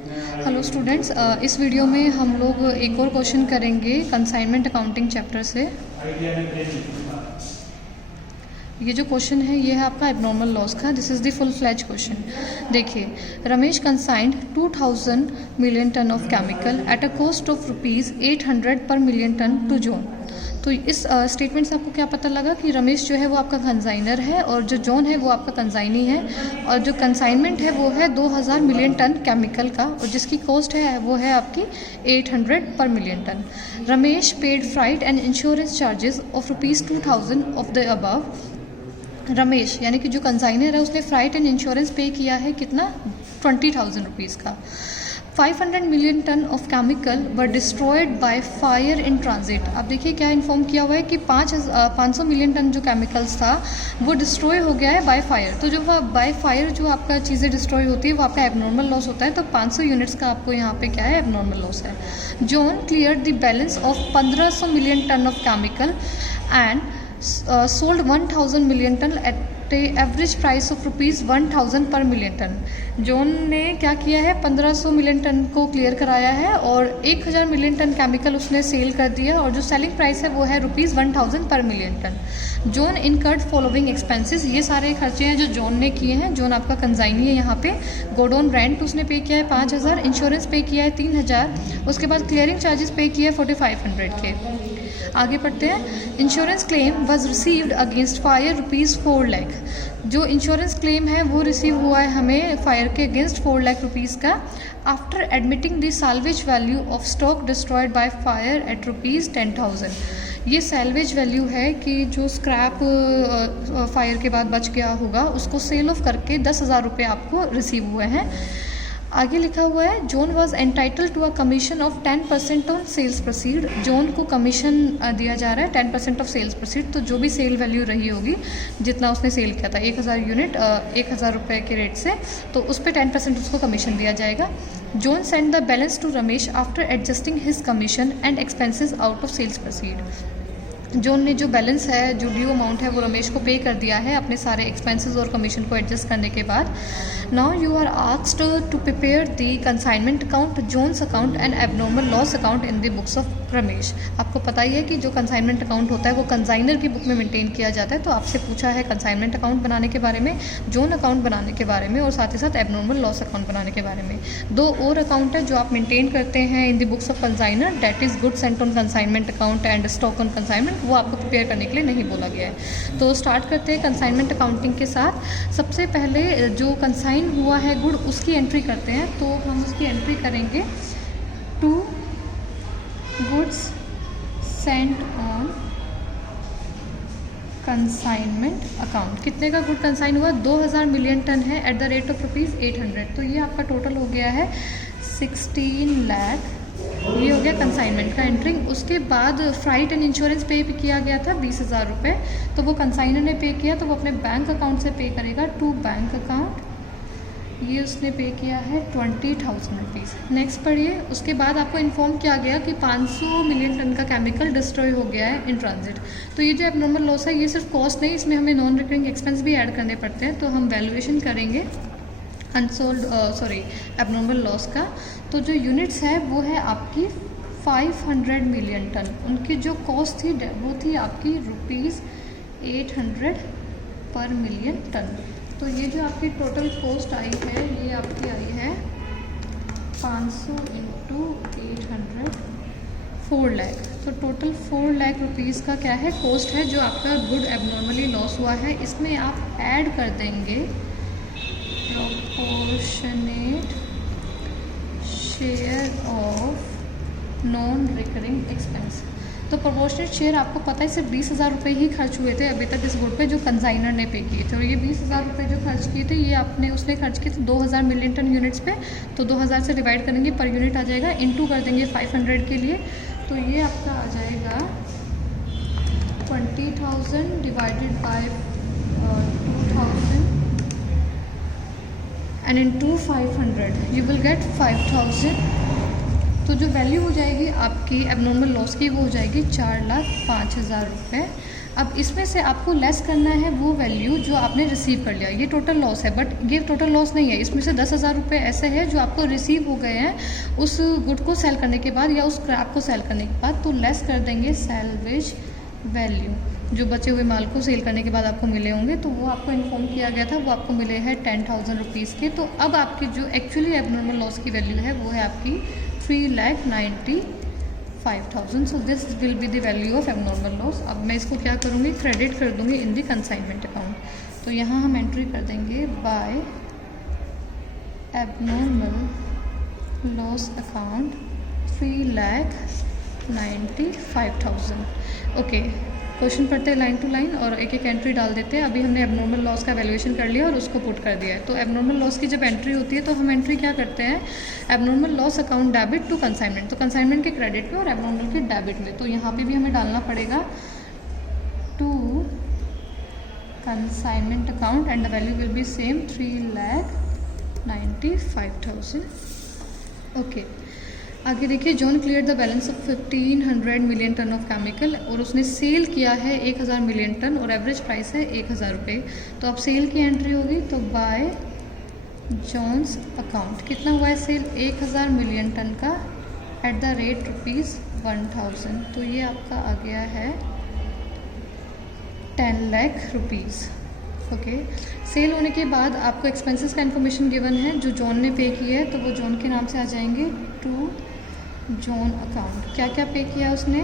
Hello students, इस video में हम लोग एक और क्वेश्चन करेंगे कंसाइनमेंट अकाउंटिंग चैप्टर से। ये जो क्वेश्चन है ये है आपका एबनॉर्मल लॉस का। This is the full fledged question. देखिए, Ramesh consigned 2000 million ton of chemical at a cost of ₹800 per million ton to John. तो इस स्टेटमेंट से आपको क्या पता लगा कि रमेश जो है वो आपका कंसाइनर है और जो जॉन है वो आपका कंसाइनी है, और जो कंसाइनमेंट है वो है 2000 मिलियन टन केमिकल का, और जिसकी कॉस्ट है वो है आपकी 800 per million ton. Ramesh paid freight and insurance charges of ₹2000 of the above. Ramesh यानी कि जो कंसाइनर है उसने फ्राइट एंड इंश्योरेंस पे किया है कितना, 20,000 रुपीज़ का। 500 million ton of chemical were destroyed by fire in transit. अब देखिए क्या इन्फॉर्म किया हुआ है कि 500 मिलियन टन जो केमिकल्स था वो डिस्ट्रॉय हो गया है बाय फायर। तो जो बाय फायर जो आपका चीज़ें डिस्ट्रॉय होती है वो आपका एबनॉर्मल लॉस होता है। तो 500 यूनिट्स का आपको यहाँ पे क्या है, एबनॉर्मल लॉस है। John clear the balance of 1500 million ton of chemical and sold 1000 million ton at average price of ₹1000 per million ton. John ने क्या किया है, 1500 मिलियन टन को क्लियर कराया है और 1000 मिलियन टन केमिकल उसने सेल कर दिया, और जो सेलिंग प्राइस है वो है ₹1000 per million ton. John incurred following expenses. ये सारे खर्चे हैं जो जॉन ने किए हैं। जॉन आपका कंसाइनी है यहाँ पे। गोडाउन रेंट उसने पे किया है 5000, इंश्योरेंस पे किया है 3000, उसके बाद क्लियरिंग चार्जेस पे किया है 4500 के। आगे पढ़ते हैं। Insurance claim was received against fire ₹4 lakh. जो इंश्योरेंस क्लेम है वो रिसीव हुआ है हमें फायर के अगेंस्ट 4 लाख रुपीज़ का। After admitting the salvage value of stock destroyed by fire eight ₹10,000। ये सैल्वेज वैल्यू है कि जो स्क्रैप फायर के बाद बच गया होगा उसको सेल ऑफ करके 10,000 रुपये आपको रिसीव हुए हैं। आगे लिखा हुआ है, John was entitle to a commission of 10% on sales proceed. John को कमीशन दिया जा रहा है 10% ऑफ सेल्स प्रोसीड। तो जो भी सेल वैल्यू रही होगी, जितना उसने सेल किया था 1000 यूनिट 1000 रुपये के रेट से, तो उस पर 10% उसको कमीशन दिया जाएगा। John send the balance to Ramesh after adjusting his commission and expenses out of sales proceed. John ने जो बैलेंस है, जो ड्यू अमाउंट है, वो रमेश को पे कर दिया है अपने सारे एक्सपेंसेस और कमीशन को एडजस्ट करने के बाद। Now you are asked to prepare the consignment account, John's account and abnormal loss account in the books of Ramesh. आपको पता ही है कि जो कंसाइनमेंट अकाउंट होता है वो कंसाइनर की बुक में मेंटेन किया जाता है। तो आपसे पूछा है कंसाइनमेंट अकाउंट बनाने के बारे में, जॉन अकाउंट बनाने के बारे में, और साथ ही साथ एबनॉर्मल लॉस अकाउंट बनाने के बारे में। 2 और अकाउंट है जो आप मेंटेन करते हैं in the books of consignor, that is goods sent on consignment account and stock on consignment. वो आपको प्रिपेयर करने के लिए नहीं बोला गया है। तो स्टार्ट करते हैं कंसाइनमेंट अकाउंटिंग के साथ। सबसे पहले जो कंसाइन हुआ है गुड उसकी एंट्री करते हैं। तो हम उसकी एंट्री करेंगे to goods sent on consignment account. कितने का गुड कंसाइन हुआ, 2000 मिलियन टन है एट द रेट ऑफ ₹800। तो ये आपका टोटल हो गया है 16 लाख। ये हो गया कंसाइनमेंट का एंट्रिंग। उसके बाद फ्राइट एंड इंश्योरेंस पे भी किया गया था 20,000 रुपये। तो वो कंसाइनर ने पे किया, तो वो अपने बैंक अकाउंट से पे करेगा टू बैंक अकाउंट। ये उसने पे किया है 20,000 रुपीज़। नेक्स्ट पढ़िए। उसके बाद आपको इन्फॉर्म किया गया कि 500 मिलियन टन का केमिकल डिस्ट्रॉय हो गया है इन ट्रांजिट। तो ये जो एबनॉर्मल लॉस है ये सिर्फ कॉस्ट नहीं, इसमें हमें नॉन रिकरिंग एक्सपेंस भी ऐड करने पड़ते हैं। तो हम वैल्यूएशन करेंगे एबनॉर्मल लॉस का। तो जो यूनिट्स है वो है आपकी 500 मिलियन टन। उनकी जो कॉस्ट थी वो थी आपकी ₹800 पर मिलियन टन। तो ये जो आपकी टोटल कॉस्ट आई है ये आपकी आई है 500 × 800, 4 लाख। तो टोटल 4 लाख रुपीज़ का क्या है, कॉस्ट है जो आपका गुड एबनॉर्मली लॉस हुआ है। इसमें आप ऐड कर देंगे proportionate share of non recurring expense. तो प्रोपोर्शनेट शेयर आपको पता है सिर्फ 20,000 रुपये ही खर्च हुए थे अभी तक इस गुड पे, जो कंसाइनर ने पे किए थे। और ये 20,000 रुपये जो खर्च किए थे ये उसने खर्च किए थे 2000 मिलियन टन यूनिट्स पे। तो 2000 से डिवाइड करेंगे, पर यूनिट आ जाएगा, इनटू कर देंगे 500 के लिए। तो ये आपका आ जाएगा 20,000 divided by 2000 and into 500 you will get 5000। तो जो वैल्यू हो जाएगी आपकी एबनॉर्मल लॉस की वो हो जाएगी 4,05,000 रुपये। अब इसमें से आपको लेस करना है वो वैल्यू जो आपने रिसीव कर लिया। ये टोटल लॉस है, बट ये टोटल लॉस नहीं है। इसमें से 10,000 रुपये ऐसे हैं जो आपको रिसीव हो गए हैं उस गुड को सेल करने के बाद या उस क्रैप को सेल करने के बाद, तो लेस कर देंगे सैल्वेज वैल्यू। जो बचे हुए माल को सेल करने के बाद आपको मिले होंगे, तो वो आपको इन्फॉर्म किया गया था, वो आपको मिले हैं 10,000 रुपीज़ के। तो अब आपकी जो एक्चुअली एबनॉर्मल लॉस की वैल्यू है वो है आपकी 3,95,000। So this will be the value of abnormal loss. अब मैं इसको क्या करूँगी, क्रेडिट कर दूँगी इन द कंसाइनमेंट अकाउंट। तो यहाँ हम एंट्री कर देंगे by abnormal loss account 3,95,000। Okay, question पढ़ते हैं लाइन टू लाइन और एक एक एंट्री डाल देते हैं। अभी हमने एबनॉर्मल लॉस का वैल्यूएशन कर लिया और उसको पुट कर दिया है। तो एबनॉर्मल लॉस की जब एंट्री होती है तो हम एंट्री क्या करते हैं, abnormal loss account debit to consignment. तो कंसाइनमेंट के क्रेडिट में और एबनॉर्मल के डेबिट में। तो यहाँ पे भी हमें डालना पड़ेगा to consignment account and the value will be same 3,95,000। Okay, आगे देखिए, John clear the balance of 1,500 million ton of chemical और उसने सेल किया है 1,000 मिलियन टन और एवरेज प्राइस है 1,000 रुपये। तो अब सेल की एंट्री होगी, तो बाय जॉन्स अकाउंट कितना हुआ है सेल, 1,000 मिलियन टन का एट द रेट ₹1,000। तो ये आपका आ गया है 10 लाख रुपीज़। ओके, सेल होने के बाद आपको एक्सपेंसेस का इन्फॉर्मेशन गिवन है जो जॉन ने पे किया है, तो वो जॉन के नाम से आ जाएंगे टू जॉन अकाउंट। क्या क्या पे किया उसने,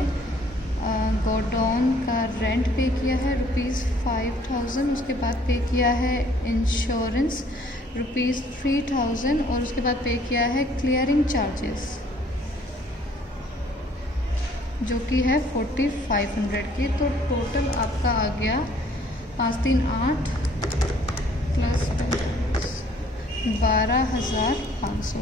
गोडाउन का रेंट पे किया है ₹5,000, उसके बाद पे किया है इंश्योरेंस ₹3,000 और उसके बाद पे किया है क्लियरिंग चार्जेस जो कि है 4,500 की। तो टोटल आपका आ गया 5,3,8 प्लस 12,500।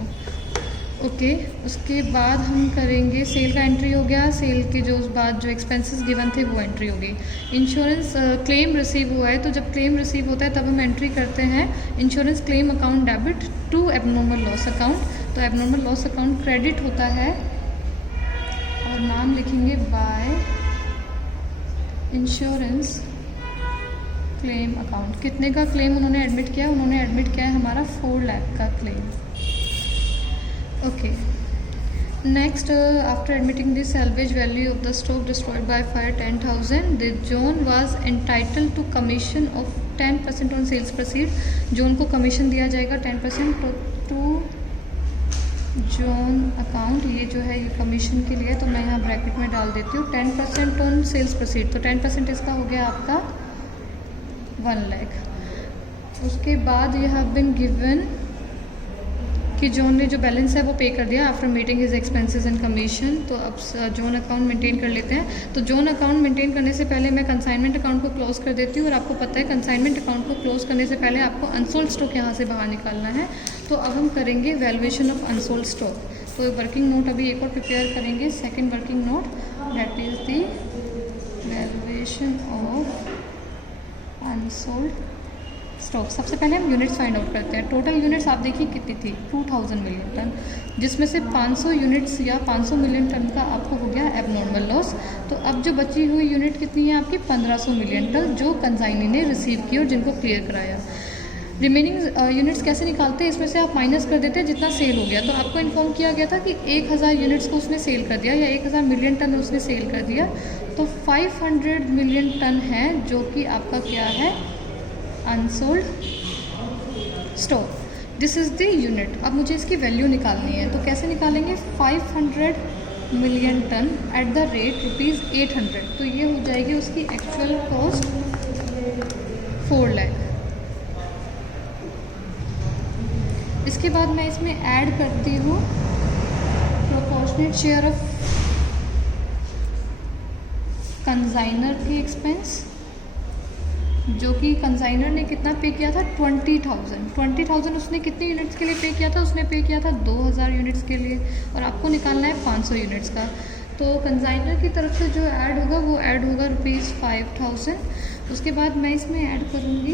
ओके, उसके बाद हम करेंगे सेल का एंट्री हो गया। सेल के जो उस बाद जो एक्सपेंसेस गिवन थे वो एंट्री हो गई। इंश्योरेंस क्लेम रिसीव हुआ है, तो जब क्लेम रिसीव होता है तब हम एंट्री करते हैं insurance claim account debit to abnormal loss account. तो एबनॉर्मल लॉस अकाउंट क्रेडिट होता है और नाम लिखेंगे बाय इंश्योरेंस क्लेम अकाउंट। कितने का क्लेम उन्होंने एडमिट किया, उन्होंने एडमिट किया है हमारा 4 लाख का claim. Okay, next, after admitting the salvage value of the stock destroyed by fire 10,000, the John was entitled to commission of 10% on sales proceed. John को कमीशन दिया जाएगा 10% टू जॉन अकाउंट। ये जो है ये कमीशन के लिए, तो मैं यहाँ ब्रैकेट में डाल देती हूँ 10% ऑन सेल्स प्रोसीड। तो 10% इसका हो गया आपका 1 लाख। उसके बाद यह हैव बीन गिवन कि जॉन ने जो बैलेंस है वो पे कर दिया after meeting his expenses and commission. तो अब जॉन अकाउंट मेंटेन कर लेते हैं। तो जॉन अकाउंट मेंटेन करने से पहले मैं कंसाइनमेंट अकाउंट को क्लोज कर देती हूँ और आपको पता है कंसाइनमेंट अकाउंट को क्लोज करने से पहले आपको अनसोल्ड स्टॉक यहाँ से बाहर निकालना है। तो अब हम करेंगे वैल्यूएशन ऑफ अनसोल्ड स्टॉक। तो वर्किंग नोट अभी एक और प्रिपेयर करेंगे, second working note, that is the valuation of unsold stock. सबसे पहले हम यूनिट्स फाइंड आउट करते हैं। टोटल यूनिट्स आप देखिए कितनी थी, 2,000 मिलियन टन, जिसमें से 500 यूनिट्स या 500 मिलियन टन का आपको हो गया एबनॉर्मल लॉस। तो अब जो बची हुई यूनिट कितनी है आपकी, 1,500 मिलियन टन, जो कंसाइनी ने रिसीव की और जिनको क्लियर कराया। रिमेनिंग यूनिट्स कैसे निकालते हैं, इसमें से आप माइनस कर देते हैं जितना सेल हो गया। तो आपको इन्फॉर्म किया गया था कि 1,000 यूनिट्स को उसने सेल कर दिया या 1,000 मिलियन टन उसने सेल कर दिया। तो 500 मिलियन टन है जो कि आपका क्या है, unsold stock. This is the unit. अब मुझे इसकी वैल्यू निकालनी है, तो कैसे निकालेंगे, 500 million ton at the rate ₹800। तो ये हो जाएगी उसकी एक्चुअल कॉस्ट 4 लाख। इसके बाद मैं इसमें ऐड करती हूँ प्रोपोर्शनेट शेयर ऑफ कंसाइनर की एक्सपेंस, जो कि कंसाइनर ने कितना पे किया था, 20,000 उसने कितने यूनिट्स के लिए पे किया था, उसने पे किया था 2,000 यूनिट्स के लिए और आपको निकालना है 500 यूनिट्स का। तो कंसाइनर की तरफ से जो ऐड होगा वो ऐड होगा ₹5,000। उसके बाद मैं इसमें ऐड करूँगी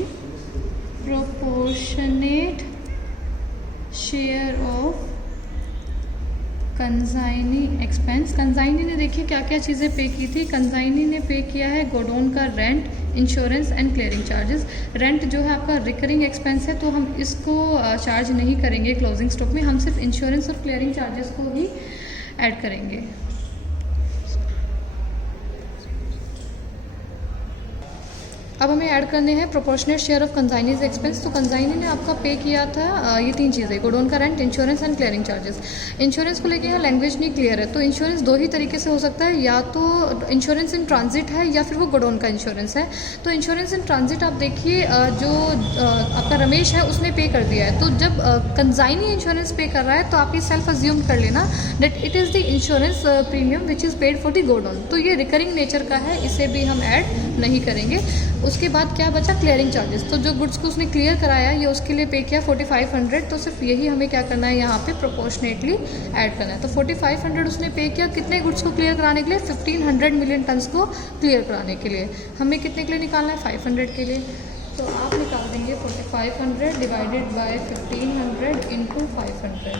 proportionate share of consignee expense, consignee ने देखिए क्या क्या चीज़ें पे की थी। कंसाइनी ने पे किया है गोडाउन का rent, insurance and clearing charges. Rent जो है आपका रिकरिंग एक्सपेंस है, तो हम इसको चार्ज नहीं करेंगे क्लोजिंग स्टॉक में, हम सिर्फ इंश्योरेंस और क्लियरिंग चार्जेस को ही ऐड करेंगे। अब हमें ऐड करने हैं proportionate share of consignee's expense. तो कंसाइनी ने आपका पे किया था ये 3 चीज़ें, गोडाउन का rent, insurance and clearing charges. Insurance को लेके यहाँ लैंग्वेज नहीं क्लियर है, तो इंश्योरेंस 2 ही तरीके से हो सकता है, या तो इंश्योरेंस इन ट्रांजिट है या फिर वो गोडाउन का इंश्योरेंस है। तो इंश्योरेंस इन ट्रांजिट आप देखिए जो आपका रमेश है उसने पे कर दिया है, तो जब कंसाइनी इंश्योरेंस पे कर रहा है तो आप ये सेल्फ अज्यूम कर लेना that it is the insurance premium which is paid for the godown. तो ये रिकरिंग नेचर का है, इसे भी हम ऐड नहीं करेंगे। उसके बाद क्या बचा, क्लियरिंग चार्जेस। तो जो गुड्स को उसने क्लियर कराया ये उसके लिए पे किया 4500, तो सिर्फ यही हमें क्या करना है यहाँ पे प्रोपोर्शनेटली ऐड करना है। तो 4500 उसने पे किया कितने गुड्स को क्लियर कराने के लिए, 1500 मिलियन टन्स को क्लियर कराने के लिए। हमें कितने के लिए निकालना है, 500 के लिए। तो आप निकाल देंगे 4500 divided by 1500 into 500,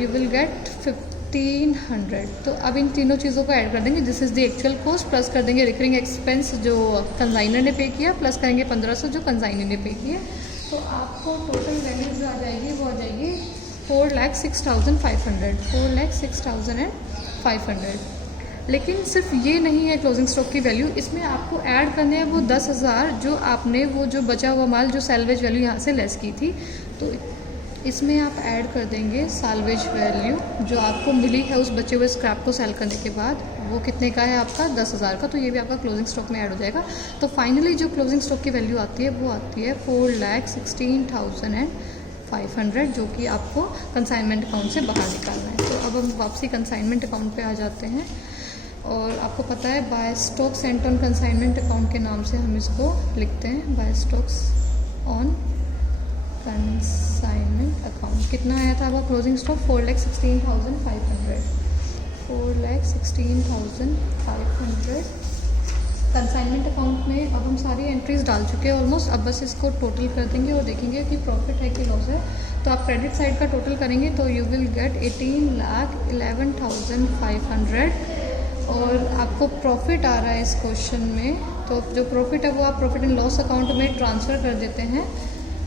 you will get 1500। तो अब इन तीनों चीज़ों को ऐड कर देंगे, this is the actual cost, plus कर देंगे रिकरिंग एक्सपेंस जो कंसाइनर ने पे किया, प्लस करेंगे 1500 जो कंसाइनर ने पे किया। तो आपको टोटल वैल्यू जो आ जाएगी वो आ जाएगी 4,06,500, 4,06,500। लेकिन सिर्फ ये नहीं है क्लोजिंग स्टॉक की वैल्यू, इसमें आपको ऐड करने हैं वो 10,000 जो आपने वो जो बचा हुआ माल जो सैलवेज वैल्यू यहाँ से लेस की थी। तो इसमें आप ऐड कर देंगे साल्वेज वैल्यू जो आपको मिली है उस बचे हुए स्क्रैप को सेल करने के बाद, वो कितने का है आपका 10,000 का, तो ये भी आपका क्लोजिंग स्टॉक में ऐड हो जाएगा। तो फाइनली जो क्लोजिंग स्टॉक की वैल्यू आती है वो आती है 4,16,500 जो कि आपको कंसाइनमेंट अकाउंट से बाहर निकालना है। तो अब हम वापसी कंसाइनमेंट अकाउंट पे आ जाते हैं, और आपको पता है by stock sent on consignment account के नाम से हम इसको लिखते हैं, by stocks on consignment account. कितना आया था आपका क्लोजिंग स्टॉक, 4,16,500, 4,16,500 कंसाइनमेंट अकाउंट में। अब हम सारी एंट्रीज डाल चुके हैं ऑलमोस्ट, अब बस इसको टोटल कर देंगे और देखेंगे कि प्रॉफिट है कि लॉस है। तो आप क्रेडिट साइड का टोटल करेंगे तो यू विल गेट 18,11,500, और आपको प्रॉफिट आ रहा है इस क्वेश्चन में। तो जो प्रॉफिट है वो आप प्रॉफिट इन लॉस अकाउंट में ट्रांसफ़र कर देते हैं,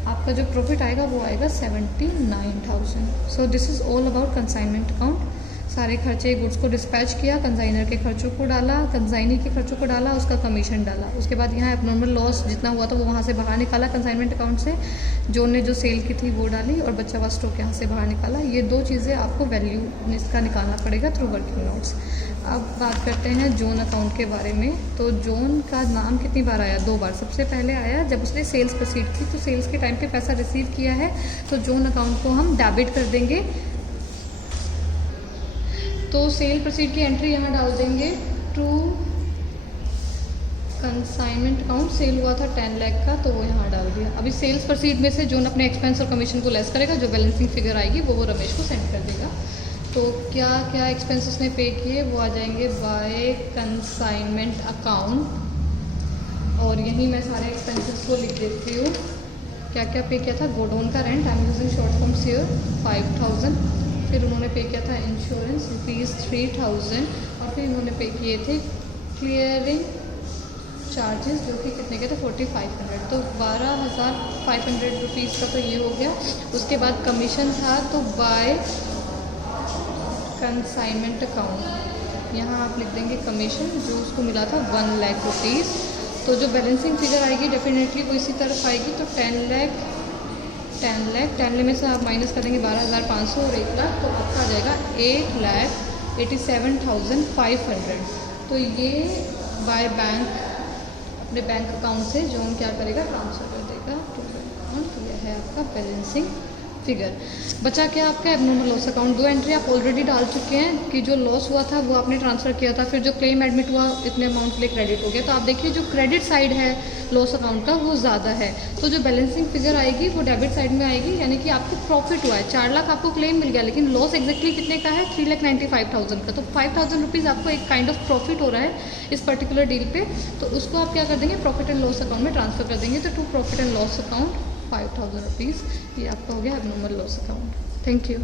आपका जो प्रॉफिट आएगा वो आएगा 79,000। So this is all about consignment account. सारे खर्चे गुड्स को डिस्पैच किया, कंसाइनर के खर्चों को डाला, कंसाइनी के खर्चों को डाला, उसका कमीशन डाला, उसके बाद यहाँ एबनॉर्मल लॉस जितना हुआ था वो वहाँ से बाहर निकाला कंसाइनमेंट अकाउंट से, जो ने जो सेल की थी वो डाली, और बचा हुआ स्टॉक यहाँ से बाहर निकाला। ये 2 चीज़ें आपको वैल्यू इसका निकालना पड़ेगा थ्रू वर्किंग नोट्स। अब बात करते हैं जोन अकाउंट के बारे में। तो जोन का नाम कितनी बार आया, 2 बार। सबसे पहले आया जब उसने सेल्स प्रोसीड की, तो सेल्स के टाइम पे पैसा रिसीव किया है, तो जोन अकाउंट को हम डेबिट कर देंगे। तो सेल प्रोसीड की एंट्री यहाँ डाल देंगे टू कंसाइनमेंट अकाउंट। सेल हुआ था 10 लाख का, तो वो यहाँ डाल दिया। अभी सेल्स प्रोसीड में से जोन अपने एक्सपेंस और कमीशन को लेस करेगा, जो बैलेंसिंग फिगर आएगी वो रमेश को सेंड कर देगा। तो क्या क्या एक्सपेंसेस ने पे किए वो आ जाएंगे बाय कंसाइनमेंट अकाउंट, और यहीं मैं सारे एक्सपेंसेस को लिख देती हूँ। क्या क्या पे किया था, गोडाउन का rent, I am using short form here, 5,000। फिर उन्होंने पे किया था इंश्योरेंस ₹3,000, और फिर इन्होंने पे किए थे क्लियरिंग चार्जेस जो कि कितने के थे 4,500। तो 12,500 रुपीज़ का तो ये हो गया। उसके बाद कमीशन था, तो बाय कंसाइनमेंट अकाउंट यहाँ आप लिख देंगे कमीशन जो उसको मिला था 1 लाख रुपीज़। तो जो बैलेंसिंग फिगर आएगी डेफिनेटली वो इसी तरफ आएगी। तो 10 लाख में से आप माइनस करेंगे 12,500 और 1 लाख, तो आपका आ जाएगा 8,87,500। तो ये बाय बैंक अपने बैंक अकाउंट से जोन क्या करेगा, ट्रांसफ़र कर देगा टू अकाउंट। तो यह है आपका बैलेंसिंग फिगर। बचा क्या आपका एबनॉर्मल लॉस अकाउंट। 2 एंट्री आप ऑलरेडी डाल चुके हैं कि जो लॉस हुआ था वो आपने ट्रांसफ़र किया था, फिर जो क्लेम एडमिट हुआ इतने अमाउंट के लिए क्रेडिट हो गया। तो आप देखिए जो क्रेडिट साइड है लॉस अकाउंट का वो ज़्यादा है, तो जो बैलेंसिंग फिगर आएगी वो डेबिट साइड में आएगी, यानी कि आपको प्रॉफिट हुआ है 4 लाख आपको क्लेम मिल गया, लेकिन लॉस एग्जैक्टली कितने का है 3,95,000 का। तो 5,000 रुपीज़ आपको एक काइंड ऑफ प्रॉफिट हो रहा है इस पर्टिकुलर डील पे। तो उसको आप क्या कर देंगे, प्रॉफिट एंड लॉस अकाउंट में ट्रांसफ़र कर देंगे। तो to profit and loss account 5,000 rupees, ये आपका हो गया abnormal loss account. Thank you.